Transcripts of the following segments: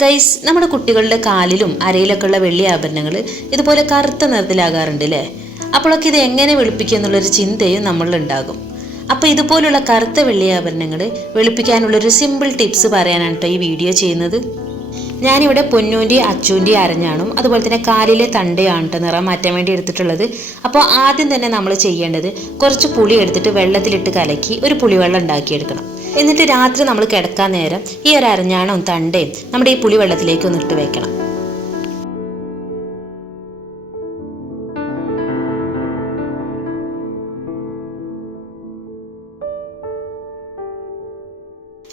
Guys, നമ്മുടെ കുട്ടികളുടെ കാലിലും അരയിലൊക്കെ ഉള്ള വെള്ളി ആഭരണങ്ങൾ ഇതുപോലെ കറുത്ത നിറത്തിലാകാറുണ്ട് അല്ലേ? അപ്പോഴൊക്കെ ഇത് എങ്ങനെ വെളുപ്പിക്കുക എന്നുള്ളൊരു ചിന്തയും നമ്മളിലുണ്ടാകും. അപ്പോൾ ഇതുപോലുള്ള കറുത്ത വെള്ളി ആഭരണങ്ങൾ വെളുപ്പിക്കാനുള്ളൊരു സിമ്പിൾ ടിപ്സ് പറയാനാണ് കേട്ടോ ഈ വീഡിയോ ചെയ്യുന്നത്. ഞാനിവിടെ പൊന്നൂൻ്റെ അച്ചൂൻ്റെ അരഞ്ഞാണും അതുപോലെ തന്നെ കാലിലെ തണ്ടയാണ് കേട്ടോ നിറം മാറ്റാൻ വേണ്ടി എടുത്തിട്ടുള്ളത്. അപ്പോൾ ആദ്യം തന്നെ നമ്മൾ ചെയ്യേണ്ടത് കുറച്ച് പുളി എടുത്തിട്ട് വെള്ളത്തിലിട്ട് കലക്കി ഒരു പുളിവെള്ളം ഉണ്ടാക്കിയെടുക്കണം. എന്നിട്ട് രാത്രി നമ്മൾ കിടക്കാൻ നേരം ഈ ഒരു അരഞ്ഞാണവും തണ്ടയും നമ്മുടെ ഈ പുളിവെള്ളത്തിലേക്ക് ഒന്ന് ഇട്ട് വെക്കണം.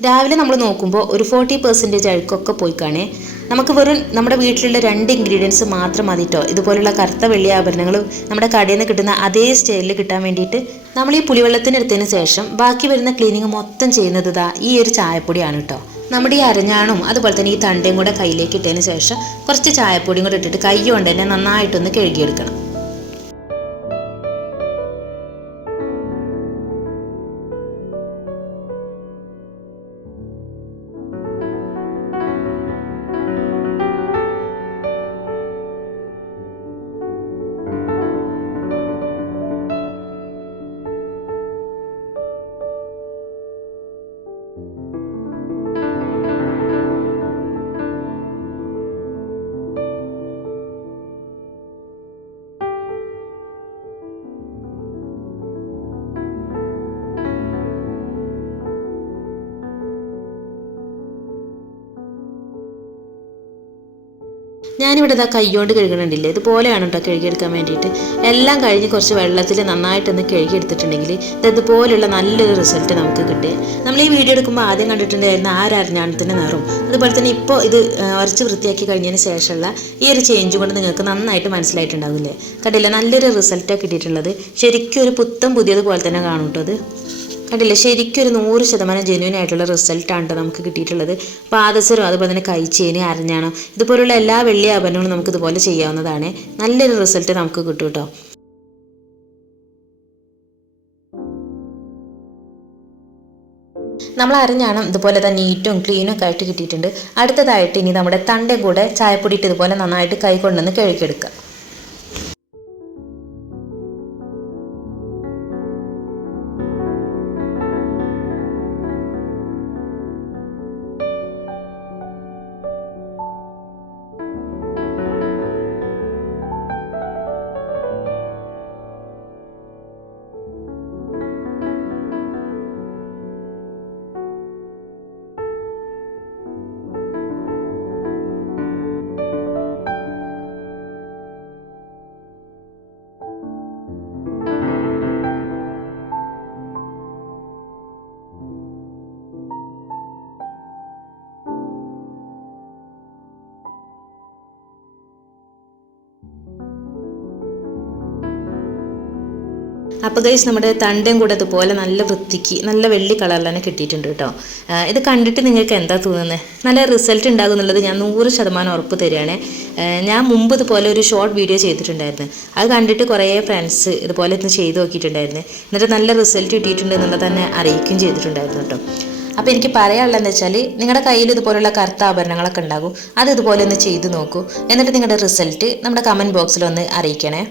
രാവിലെ നമ്മൾ നോക്കുമ്പോൾ ഒരു 40% അഴുക്കൊക്കെ പോയി കാണേ. നമുക്ക് വെറും നമ്മുടെ വീട്ടിലുള്ള 2 ഇൻഗ്രീഡിയൻസ് മാത്രം മതിട്ടോ ഇതുപോലുള്ള കറുത്ത വെള്ളി ആഭരണങ്ങൾ നമ്മുടെ കടയിൽ നിന്ന് കിട്ടുന്ന അതേ സ്റ്റൈലിൽ കിട്ടാൻ വേണ്ടിയിട്ട്. നമ്മൾ ഈ പുളിവെള്ളത്തിനെടുത്തതിന് ശേഷം ബാക്കി വരുന്ന ക്ലീനിങ് മൊത്തം ചെയ്യുന്നത് ഈ ഒരു ചായപ്പൊടിയാണ് കേട്ടോ. നമ്മുടെ ഈ അരഞ്ഞാണും അതുപോലെ തന്നെ ഈ തണ്ടയും കൂടെ കയ്യിലേക്ക് ഇട്ടതിന് ശേഷം കുറച്ച് ചായപ്പൊടിയും കൂടെ ഇട്ടിട്ട് കൈ കൊണ്ട് തന്നെ നന്നായിട്ടൊന്ന് കഴുകിയെടുക്കണം. ഞാനിവിടെ കൈകൊണ്ട് കഴുകണുണ്ടില്ലേ, ഇതുപോലെയാണ് കേട്ടോ കഴുകിയെടുക്കാൻ വേണ്ടിയിട്ട്. എല്ലാം കഴിഞ്ഞ് കുറച്ച് വെള്ളത്തിൽ നന്നായിട്ടൊന്ന് കഴുകിയെടുത്തിട്ടുണ്ടെങ്കിൽ ഇതുപോലെയുള്ള നല്ലൊരു റിസൾട്ട് നമുക്ക് കിട്ടുക. നമ്മൾ ഈ വീഡിയോ എടുക്കുമ്പോൾ ആദ്യം കണ്ടിട്ടുണ്ടായിരുന്ന ആ ഒരു അരഞ്ഞാണത്തിൻ്റെ നിറവും അതുപോലെ തന്നെ ഇപ്പോൾ ഇത് ഉരച്ച് വൃത്തിയാക്കി കഴിഞ്ഞതിന് ശേഷമുള്ള ഈ ഒരു ചേഞ്ച് കൊണ്ട് നിങ്ങൾക്ക് നന്നായിട്ട് മനസ്സിലായിട്ടുണ്ടാവില്ലേ? കണ്ടില്ലേ, നല്ലൊരു റിസൾട്ടാണ് കിട്ടിയിട്ടുള്ളത്. ശരിക്കും ഒരു പുതിയതുപോലെ തന്നെ കാണും കേട്ടോ. അത് കണ്ടില്ലേ, ശരിക്കും ഒരു 100% ജെന്യൂൻ ആയിട്ടുള്ള റിസൾട്ടാണ് കേട്ടോ നമുക്ക് കിട്ടിയിട്ടുള്ളത്. പാദസരം അതുപോലെ തന്നെ കൈച്ചേന് അരഞ്ഞാണം ഇതുപോലുള്ള എല്ലാ വെള്ളി ആഭരണങ്ങളും നമുക്ക് ഇതുപോലെ ചെയ്യാവുന്നതാണ്. നല്ലൊരു റിസൾട്ട് നമുക്ക് കിട്ടും കേട്ടോ. നമ്മൾ അരഞ്ഞാണം ഇതുപോലെ തന്നെ നീറ്റും ക്ലീനും ഒക്കെ ആയിട്ട് കിട്ടിയിട്ടുണ്ട്. അടുത്തതായിട്ട് ഇനി നമ്മുടെ തണ്ടയും കൂടെ ചായപ്പൊടി ഇട്ട് ഇതുപോലെ നന്നായിട്ട് കൈ കൊണ്ടുവന്ന് കഴുകിയെടുക്കുക. അപ്പോൾ ഗൈസ്, നമ്മുടെ തണ്ടയും കൂടെ അതുപോലെ നല്ല വൃത്തിക്ക് നല്ല വെള്ളി കളറിൽ തന്നെ കിട്ടിയിട്ടുണ്ട് കേട്ടോ. ഇത് കണ്ടിട്ട് നിങ്ങൾക്ക് എന്താ തോന്നുന്നത്? നല്ല റിസൾട്ട് ഉണ്ടാകും എന്നുള്ളത് ഞാൻ 100% ഉറപ്പ് തരികയാണ്. ഞാൻ മുമ്പ് ഇതുപോലെ ഒരു ഷോർട്ട് വീഡിയോ ചെയ്തിട്ടുണ്ടായിരുന്നു. അത് കണ്ടിട്ട് കുറേ ഫ്രണ്ട്സ് ഇതുപോലെ ഒന്ന് ചെയ്ത് നോക്കിയിട്ടുണ്ടായിരുന്നു. എന്നിട്ട് നല്ല റിസൾട്ട് കിട്ടിയിട്ടുണ്ട് എന്നുള്ളത് തന്നെ അറിയിക്കുകയും ചെയ്തിട്ടുണ്ടായിരുന്നു കേട്ടോ. അപ്പോൾ എനിക്ക് പറയാനുള്ളതെന്ന് വെച്ചാൽ, നിങ്ങളുടെ കയ്യിൽ ഇതുപോലുള്ള കറുത്ത ആഭരണങ്ങളൊക്കെ ഉണ്ടാകും. അത് ഇതുപോലെ ഒന്ന് ചെയ്ത് നോക്കൂ. എന്നിട്ട് നിങ്ങളുടെ റിസൾട്ട് നമ്മുടെ കമൻറ്റ് ബോക്സിൽ ഒന്ന് അറിയിക്കണേ.